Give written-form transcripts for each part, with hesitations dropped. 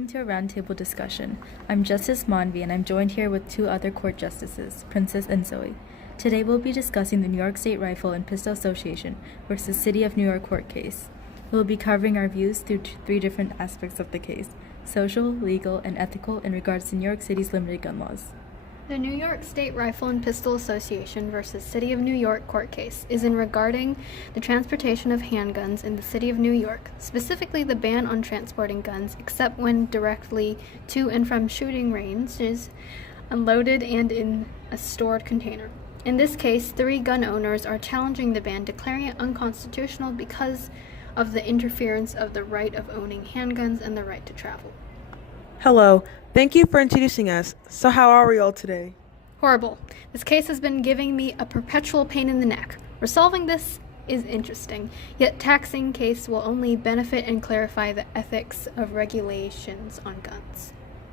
Welcome to a roundtable discussion. I'm Justice Manvi, and I'm joined here with two other court justices, Princess and Zoe. Today we'll be discussing the New York State Rifle and Pistol Association versus City of New York court case. We'll be covering our views through three different aspects of the case: social, legal, and ethical in regards to New York City's limited gun laws. The New York State Rifle and Pistol Association versus City of New York court case is in regarding the transportation of handguns in the City of New York, specifically the ban on transporting guns except when directly to and from shooting ranges, unloaded and in a stored container. In this case, 3 gun owners are challenging the ban, declaring it unconstitutional because of the interference of the right of owning handguns and the right to travel. Hello, thank you for introducing us. So how are we all today? Horrible. This case has been giving me a perpetual pain in the neck. Resolving this is interesting, yet taxing case will only benefit and clarify the ethics of regulations on guns.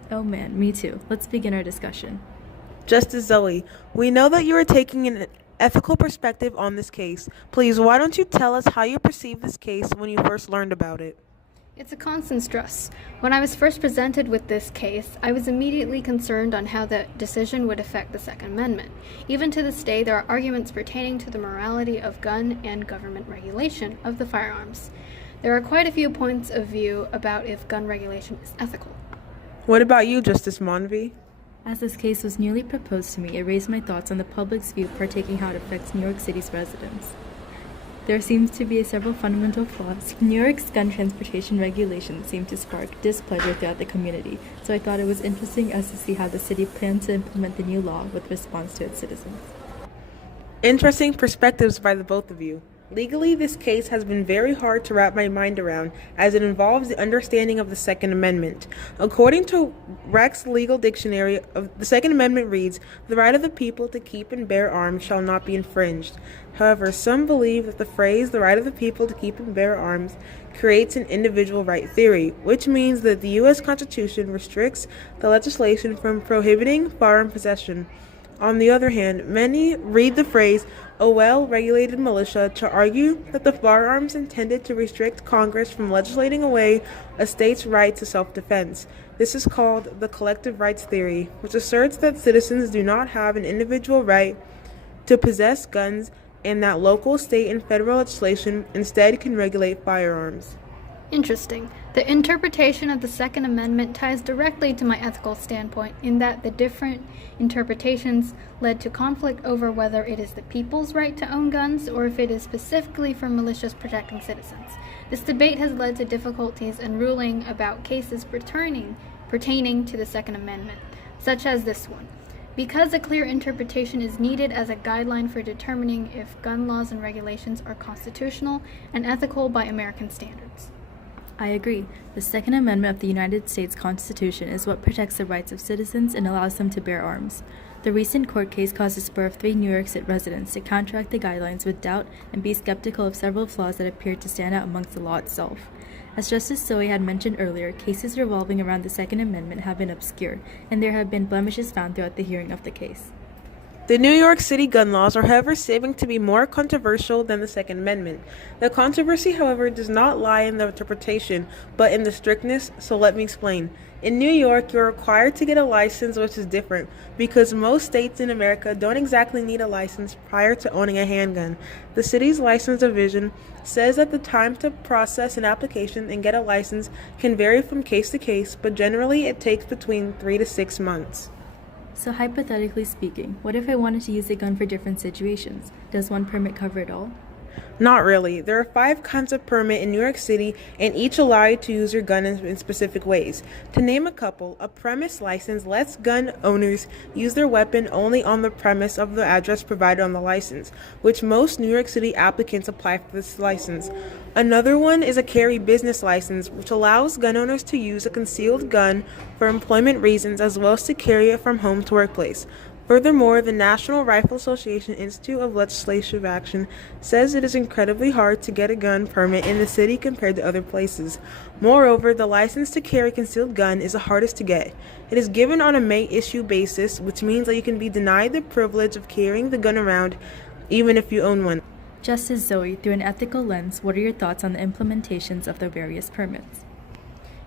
Oh man, me too. Let's begin our discussion. Justice Zoe, we know that you are taking an ethical perspective on this case. Please, why don't you tell us how you perceived this case when you first learned about it? It's a constant stress. When I was first presented with this case, I was immediately concerned on how the decision would affect the Second Amendment. Even to this day, there are arguments pertaining to the morality of gun and government regulation of the firearms. There are quite a few points of view about if gun regulation is ethical. What about you, Justice Manvi? As this case was newly proposed to me, it raised my thoughts on the public's view partaking how it affects New York City's residents. There seems to be several fundamental flaws. New York's gun transportation regulations seem to spark displeasure throughout the community, so I thought it was interesting as to see how the city plans to implement the new law with response to its citizens. Interesting perspectives by the both of you. Legally, this case has been very hard to wrap my mind around as it involves the understanding of the Second Amendment. According to Rex Legal Dictionary, the Second Amendment reads, "The right of the people to keep and bear arms shall not be infringed." However, some believe that the phrase, "the right of the people to keep and bear arms," creates an individual right theory, which means that the U.S. Constitution restricts the legislation from prohibiting firearm possession. On the other hand, many read the phrase, "a well-regulated militia," to argue that the firearms intended to restrict Congress from legislating away a state's right to self-defense. This is called the collective rights theory, which asserts that citizens do not have an individual right to possess guns and that local, state, and federal legislation instead can regulate firearms. Interesting. The interpretation of the Second Amendment ties directly to my ethical standpoint in that the different interpretations led to conflict over whether it is the people's right to own guns or if it is specifically for militias protecting citizens. This debate has led to difficulties in ruling about cases pertaining to the Second Amendment, such as this one, because a clear interpretation is needed as a guideline for determining if gun laws and regulations are constitutional and ethical by American standards. I agree. The Second Amendment of the United States Constitution is what protects the rights of citizens and allows them to bear arms. The recent court case caused the spur of 3 New York State residents to counteract the guidelines with doubt and be skeptical of several flaws that appeared to stand out amongst the law itself. As Justice Zoe had mentioned earlier, cases revolving around the Second Amendment have been obscure, and there have been blemishes found throughout the hearing of the case. The New York City gun laws are, however, proving to be more controversial than the Second Amendment. The controversy, however, does not lie in the interpretation, but in the strictness, so let me explain. In New York, you're required to get a license, which is different, because most states in America don't exactly need a license prior to owning a handgun. The city's license division says that the time to process an application and get a license can vary from case to case, but generally it takes between 3 to 6 months. So hypothetically speaking, what if I wanted to use a gun for different situations? Does one permit cover it all? Not really. There are 5 kinds of permit in New York City, and each allow you to use your gun in specific ways. To name a couple, a premise license lets gun owners use their weapon only on the premise of the address provided on the license, which most New York City applicants apply for this license. Another one is a carry business license, which allows gun owners to use a concealed gun for employment reasons as well as to carry it from home to workplace. Furthermore, the National Rifle Association Institute of Legislative Action says it is incredibly hard to get a gun permit in the city compared to other places. Moreover, the license to carry a concealed gun is the hardest to get. It is given on a may-issue basis, which means that you can be denied the privilege of carrying the gun around even if you own one. Justice Zoe, through an ethical lens, what are your thoughts on the implementations of the various permits?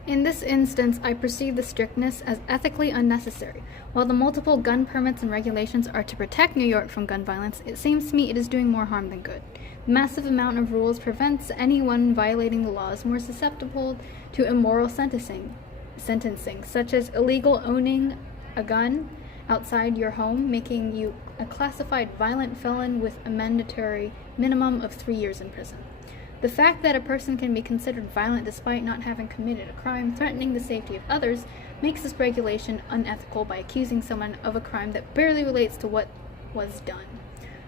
In this instance, I perceive the strictness as ethically unnecessary. While the multiple gun permits and regulations are to protect New York from gun violence, it seems to me it is doing more harm than good. The massive amount of rules prevents anyone violating the laws more susceptible to immoral sentencing, such as illegal owning a gun outside your home, making you a classified violent felon with a mandatory minimum of 3 years in prison. The fact that a person can be considered violent despite not having committed a crime threatening the safety of others makes this regulation unethical by accusing someone of a crime that barely relates to what was done.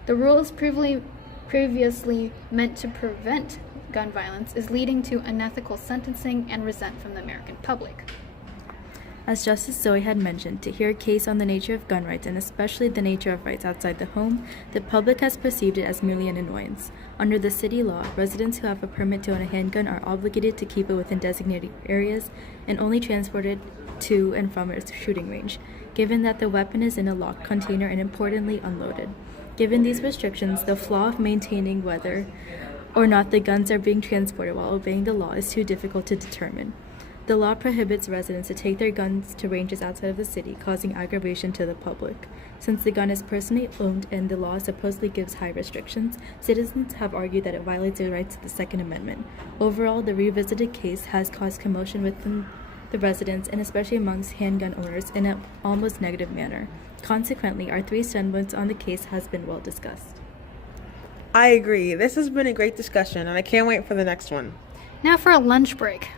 The rules previously meant to prevent gun violence is leading to unethical sentencing and resent from the American public. As Justice Zoe had mentioned, to hear a case on the nature of gun rights and especially the nature of rights outside the home, the public has perceived it as merely an annoyance. Under the city law, residents who have a permit to own a handgun are obligated to keep it within designated areas and only transport it to and from a shooting range, given that the weapon is in a locked container and importantly unloaded. Given these restrictions, the flaw of maintaining whether or not the guns are being transported while obeying the law is too difficult to determine. The law prohibits residents to take their guns to ranges outside of the city, causing aggravation to the public. Since the gun is personally owned and the law supposedly gives high restrictions, citizens have argued that it violates the rights of the Second Amendment. Overall, the revisited case has caused commotion within the residents and especially amongst handgun owners in an almost negative manner. Consequently, our 3 standpoints on the case has been well discussed. I agree. This has been a great discussion, and I can't wait for the next one. Now for a lunch break.